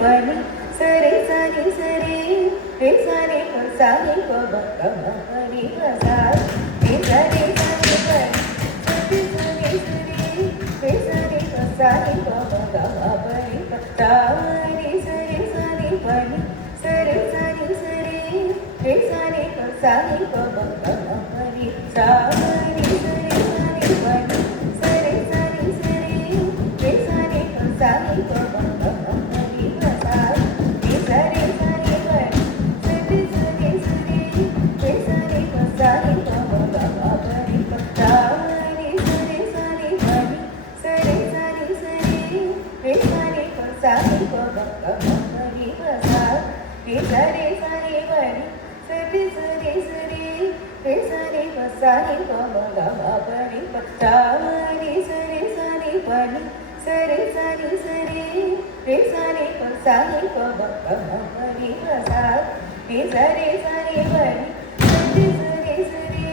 pani sare sare sare re sare pa sare pa ba ga ma pa ni pa sa re sare sare pani sare sare re sare pa sare pa ba ga ma pa ni pa sa re sare sare pani sare sare sare re sare pa sare pa ba ga ma pa ni sa re sare sare pani sare sare sare re sare pa sare pa ba ga ma pa ni pa sa re sare sare pani sare sare sare re sare pa sare pa ba ga ma pa ni pa sa re sare sare pani sare sare sare re sare pa sare pa ba ga ma pa ni pa sa re sare sare pani sare sare sare re sare pa sare pa ba ga ma pa ni pa sa re sare sare pani sare sare sare re sare pa sare pa ba ga ma pa ni pa sa re sare sare pani sare sare sare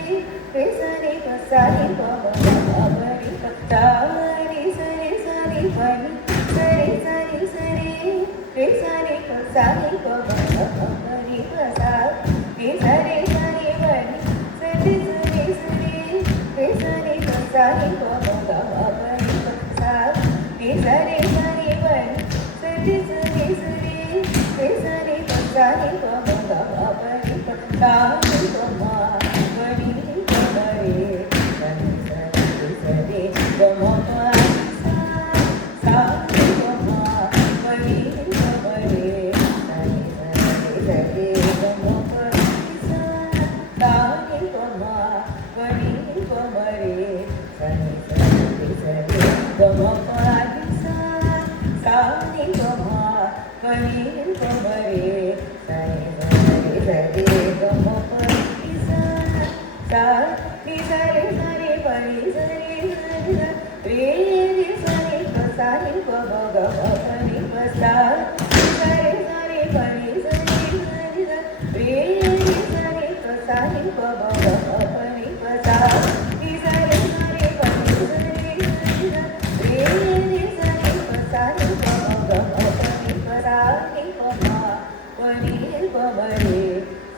re sare pa sare pa ba ga ma pa ni pa sa re sare sare pani sare sare sare re sare pa sare pa ba ga ma pa ni pa sa re sare sare pani sare sare sare re sare pa sare pa ba ga ma pa ni pa sa re sare sare pani sare sare sare re sare pa sare pa ba ga ma pa ni pa sa re pa ma pa ni pa ma re sare sare sare ga ma pa sa sa re pa ma pa ni pa ma re sare sare sare ga ma pa sa sa re pa ma pa ni pa ma re sare sare sare ga ma pa sa sa re pa ma pa ni pa ma re sare sare sare ga ma pa sa sa re sare sare pa ni sare sare re re sare pa sare pa ba ga ma pa ni pa sa sare sare pa ni sare sare re re sare pa sare pa ba ga ma pa ni pa sa re sare sare pa ni sare sare re re sare pa sare pa ba ga ma pa ni pa sa re pa ma pa ni pa ma re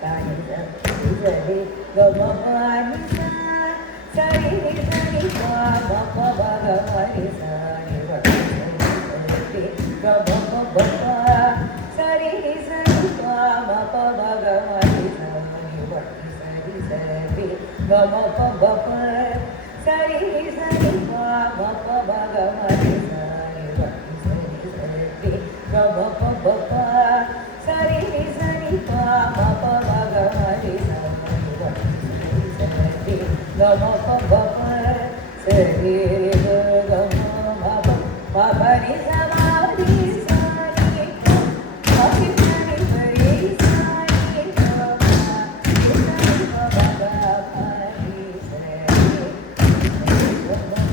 sare sare sare ga ma pa ni sa sare re sare pa ma pa ba ga ma re sa re pa sare ga ma pa ba pa sare re sare pa ma pa ba ga ma re sa re pa sare sare ga ma pa ba pa sare re sare pa ma pa ba ga ma re sa re pa sare sare ga ma pa ba pa sare re sare pa ma pa ba ga ma re sa re pa sare sare ga ma pa ba pa sare ga ma pa ma pa ni sa ma ni sa ni pa ma ni sa ni pa re sa ni pa ma ni sa ni pa ba ga ma ni sa ga ma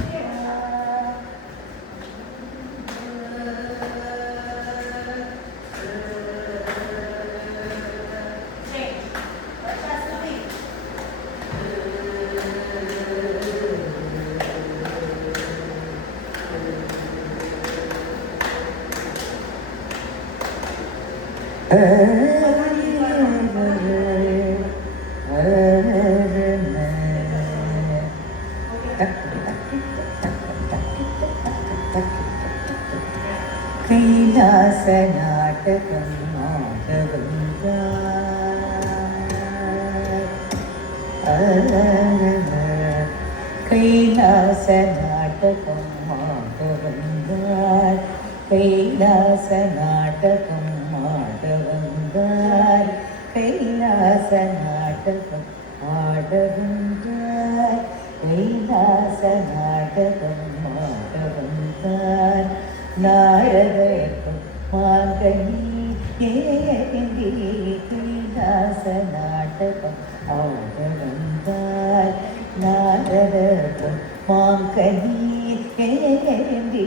Kailasa ನಾಟಕಂ ಮಾಧವಂತ Kailasa ನಾಟಕಂ ಮಾಧವಂತ Kailasa ನಾಟಕಂ ಮಾಧವಂತ Kailasa ನಾಟಕಂ ಮಾಧವಂತ Kailasa ನಾಟಕಂ ಮಾಧವಂತ ನಾರದಕ್ಕೂ ಮಾಂಗನಿ ಏಂದಿ Kailasa ನಾಟಕಂ ಆಡವಂತಾರ್ ನಾರದಕ್ಕೂ ಮಾಂಗನಿ ಏಂದಿ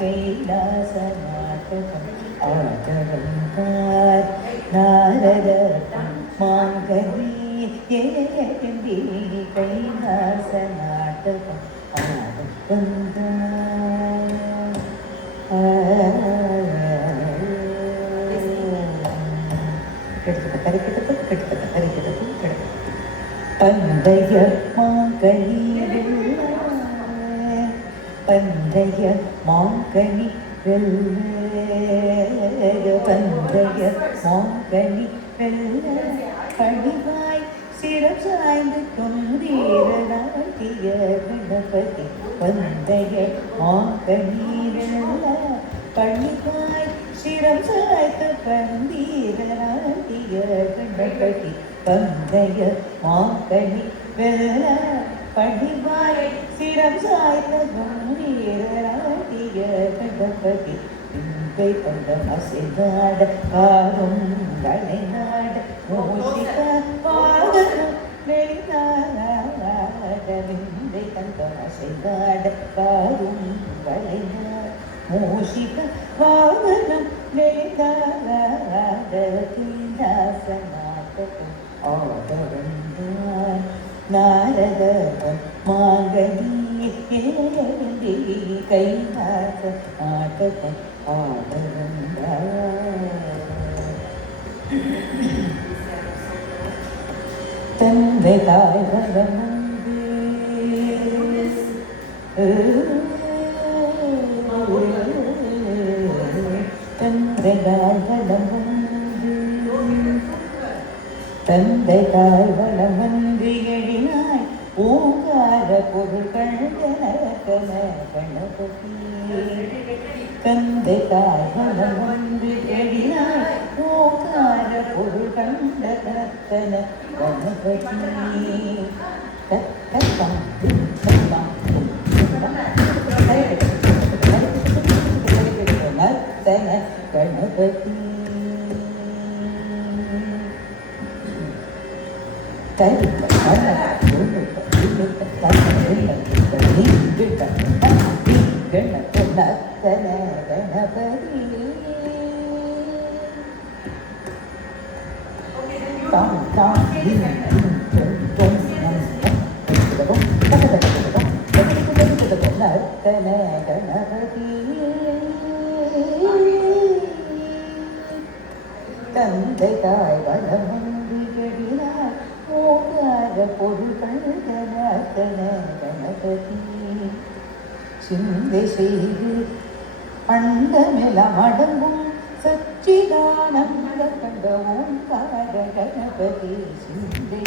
Kailasa ನಾಟಕಂ ಆಡವಂತಾರ್ ನಾರದಕ್ಕೂ ಮಾಂಗನಿ ಏಂದಿ Kailasa ನಾಟಕಂ ಆಡವಂತಾರ್ கரைக்கிட்டதும் கெடுத்தது கரைக்கிட்டதும் கெடுத்தது பந்தய மாங்கனி பந்தய மாங்கனி பந்தய மாங்கனி வெள்ள படிவாய் சிரம் சாய்ந்து கொண்டீரநாட்டிய கணபதி பந்தய மாங்கனி வெள்ள படிவாய் சிரம் சாய்த்து கண்டீரநாட்டிய கணபதி பந்தய மாங்கனி வெள்ள படிவாய் சிரம் சாய்த்த கம்பீரநாட்டிய கணபதி பின்பை கொண்ட மசிநாட காரும் கலைநாட மோசிக பாகரும் வெளிநாட பின்பை கொண்ட மசிநாட காரும் கலைநாட மோசிக பாகரும் வெளிநாட கீழாசநாதகம் ஆதவந்தான் நாரதன் மாங்கனி கைநாத நாடகம் ஆதவந்தான் தந்தை தாய் வரமந்து தந்தை தாய் வரமந்து தந்தை தாய் வளமன்று எழினாய் ஓங்கார பொருள்கள் கணக்கன கணபதி தந்தை தாய் வளமன்று எழினாய் ஓங்கார பொருள்கள் கணக்கன கணபதி கணபதி தந்தை தாய் வளமன்று எழினாய் ஓங்கார பொருள்கள் கணக்கன கணபதி சிந்தை செய்து அண்டமெல்லாம் அடங்கும் சச்சிதானந்த கண்ட ஓங்கார கணபதி சிந்தை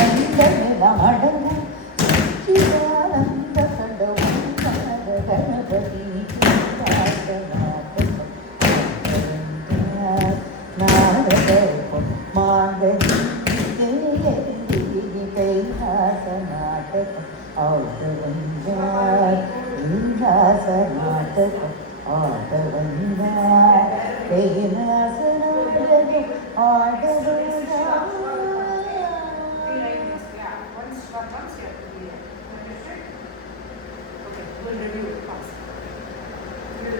அண்டமெல்லாம் அடங்கும் சச்சிதானந்த கண்ட ஓங்கார கணபதி மாங்கனி கைலாசநாடகம் ஆதவந்தார் கைலாசநாடகம் ஆதவந்தார் கைலாசநாடகம்